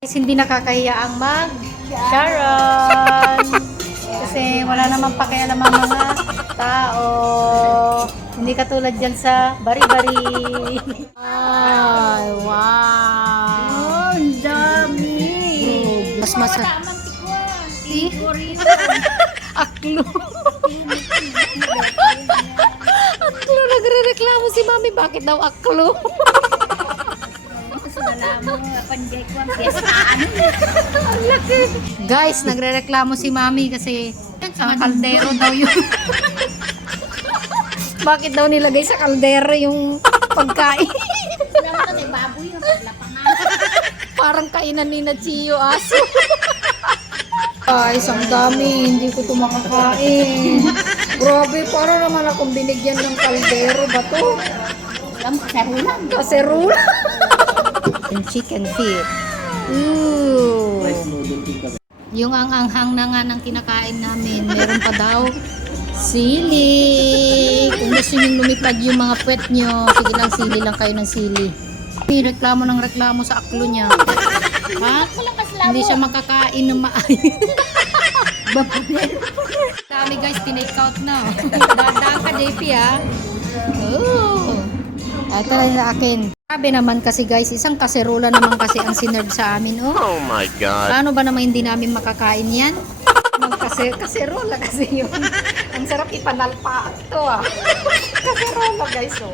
Guys, hindi nakakahiya ang mag Sharon. Kasi wala namang pakialam ang mga tao. Hindi katulad dyan sa bari-bari. Ay, wow. ang dami. Mas masa... Aklo. aklo. Nagre-reklamo si mami. Bakit daw aklo? Lang mo, panjay ko ang piyestaan. Guys, nagre-reklamo si mami kasi sa kaldero daw yun. Bakit daw nilagay sa kaldero yung pagkain? May baboy. Lapangan. Parang kainan ni Nachiyo aso. Guys, ang dami. Hindi ko ito makakain. Grabe, para naman akong binigyan ng kaldero ba to? Alam, kasarulan. Kaserula. And chicken feet. Ooh. Yung ang anghang na nga ng kinakain namin, meron pa daw sili. Kung gusto nyo lumipad yung mga puwet nyo, sige lang, sili lang kayo ng sili. May reklamo ng reklamo sa aklo niya. Ha? Hindi siya makakain ng maayos. Dami guys, tinake out na. Dadaan ka, JP ha. Oh. Ito na sa akin. Sabi naman kasi guys, isang kaserola naman kasi ang sinerve sa amin. Oh. Oh my god. Paano ba naman hindi namin makakain yan? Magkase kaserola kasi yun. ang sarap ipanalpa to ah. kaserola guys, oh.